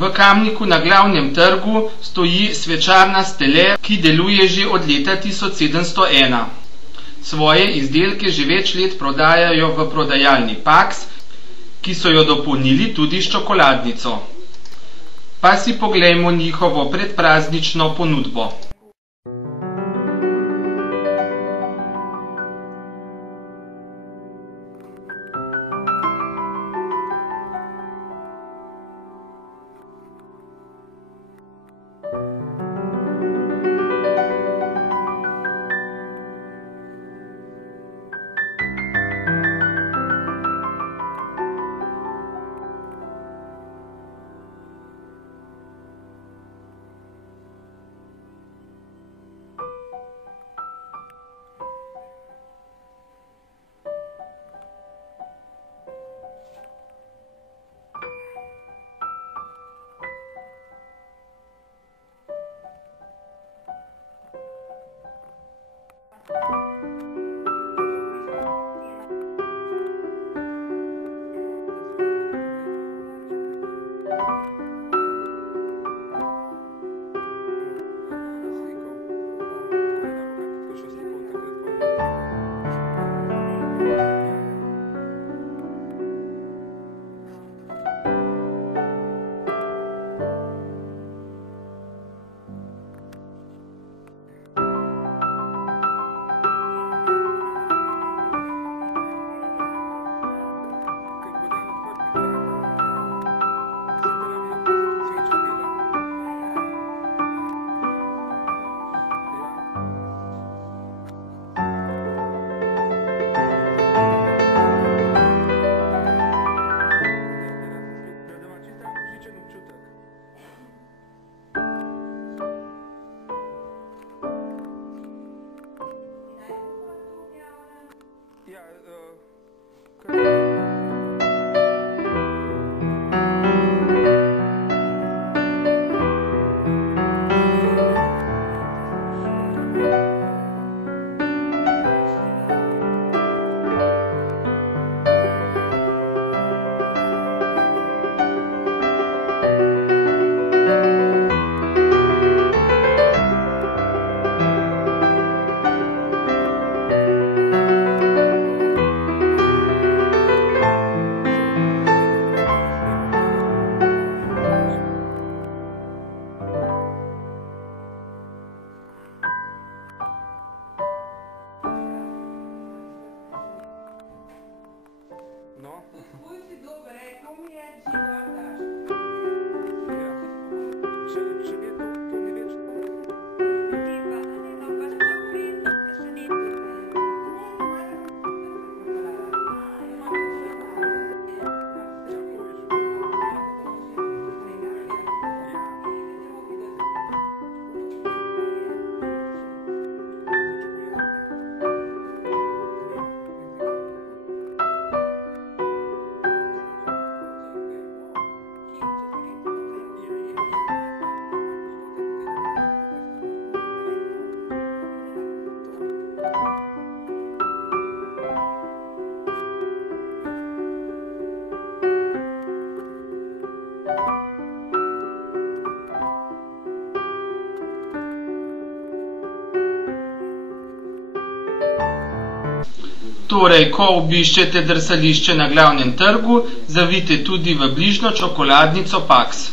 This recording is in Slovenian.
V Kamniku na Glavnem trgu stoji svečarna Stele, ki deluje že od leta 1701. Svoje izdelke že več let prodajajo v prodajalni Paks, ki so jo dopolnili tudi s čokoladnico. Pa si poglejmo njihovo predpraznično ponudbo. Torej, ko obiščete drsališče na Glavnem trgu, zavijte tudi v bližnjo čokoladnico Paks.